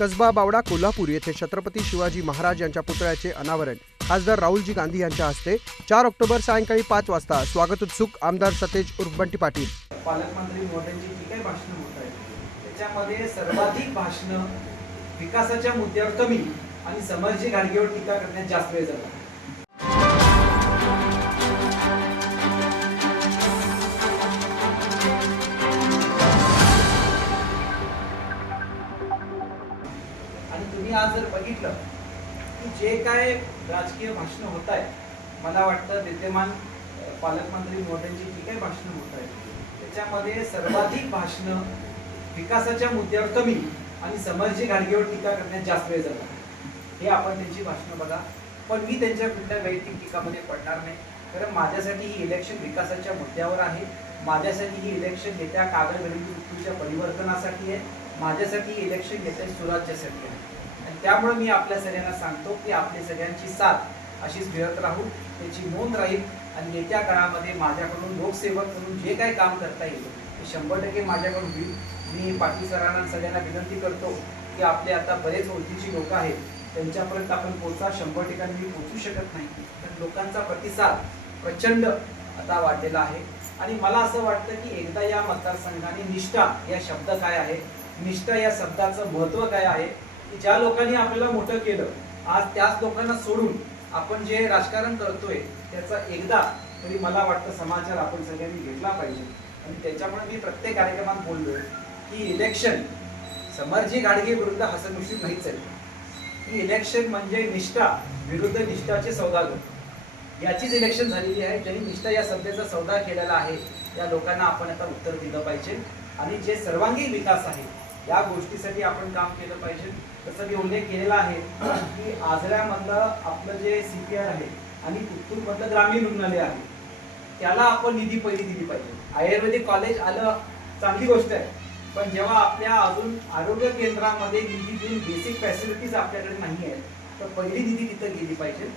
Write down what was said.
कसबा बावडा कोल्हापूर येथे छत्रपती शिवाजी महाराज यांच्या पुतळ्याचे अनावरण खासदार राहुलजी गांधी यांच्या हस्ते 4 ऑक्टोबर सायंकाळी 5 वाजता स्वागत उत्सुक आमदार सतेज उर्फ बंटी पाटील. पालकमंत्री महोदयांची जी काही भाषणं होत आहेत त्याच्यामध्ये सर्वाधिक भाषणं विकासाच्या मुद्द्यावर कमी आणि समरजी गाडगेवर टीका करण्यात जास्त वेळ झाला. आणि तुम्ही आज जर बघितलं की जे काय राजकीय भाषणं होत आहेत, मला वाटतं विद्यमान पालकमंत्री महोदयांची जी काही भाषणं होत आहेत त्याच्यामध्ये सर्वाधिक भाषणं विकासाच्या मुद्द्यावर कमी आणि समरजी गाडगेवर टीका करण्यात जास्त वेळ झाला. हे आपण त्यांची भाषणं बघा, पण मी त्यांच्या कुठल्या वैयक्तिक टीकामध्ये पडणार नाही, कारण माझ्यासाठी ही इलेक्शन विकासाच्या मुद्द्यावर आहे. माझ्यासाठी ही इलेक्शन येत्या कागदगडीच्या परिवर्तनासाठी आहे. माझ्यासाठी ही इलेक्शन येत्या सुराज्यासाठी आहे. आणि त्यामुळे मी आपल्या सगळ्यांना सांगतो की आपली सगळ्यांची साथ अशीच मिळत राहू, त्याची नोंद राहील आणि येत्या काळामध्ये माझ्याकडून लोकसेवक म्हणून जे काही काम करता येईल ते 100% माझ्याकडून होईल. मी पाटील सरांना सगळ्यांना विनंती करतो की आपले आता बरेच ओळखीची लोक आहेत, त्यांच्यापर्यंत आपण पोहोचा. 100% मी पोहोचू शकत नाही, पण लोकांचा प्रतिसाद प्रचंड आता वाढलेला आहे. आणि मला असं वाटतं की एकदा या मतदारसंघाने निष्ठा या शब्द काय आहे, निष्ठा या शब्दाचं महत्त्व काय आहे, की ज्या लोकांनी आपल्याला मोठं केलं आज त्याच लोकांना सोडून आपण जे राजकारण करतोय त्याचा एकदा तरी मला वाटतं समाचार आपण सगळ्यांनी घेतला पाहिजे. आणि त्याच्यामुळे मी प्रत्येक कार्यक्रमात बोललोय की इलेक्शन समरजी गाडगे विरुद्ध हसनमुश्रीफ नाहीच आहे. ही इलेक्शन म्हणजे निष्ठा विरुद्ध निष्ठाचे सौदागर याचीच इलेक्शन झालेली आहे. ज्यांनी निष्ठा या शब्दाचा सौदा केलेला आहे या लोकांना आपण आता उत्तर दिलं पाहिजे. आणि जे सर्वांगीण विकास आहे या गोष्टीसाठी आपण काम केलं पाहिजे. तसं मी उल्लेख केलेला आहे की आजऱ्यामधलं आपलं जे CPR आहे आणि पुत्तूरमधलं ग्रामीण रुग्णालय आहे त्याला आपण निधी पहिली दिली पाहिजे. आयुर्वेदिक कॉलेज आलं चांगली गोष्ट आहे, पण जेव्हा आपल्या अजून आरोग्य केंद्रामध्ये निधी देऊन बेसिक फॅसिलिटीज आपल्याकडे नाही आहेत तर पहिली निधी तिथं गेली पाहिजे.